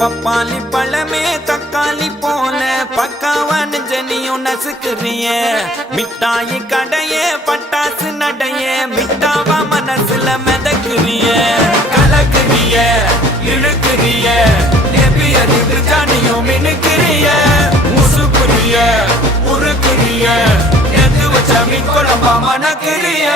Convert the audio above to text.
பப்பாளி பழமே தக்காளி போல பக்காவான ஜனியும் நசுக்குறிய மிட்டாயி கடைய பட்டாசு நடைய மிட்டாவா மனசுல மிதக்குறிய கலக்குறிய இழுக்குறிய நெபியது ஜானியும் மினுக்குறிய முசுக்குறிய உருக்குறிய எது வச்ச மீன் குழம்பா மணக்குறிய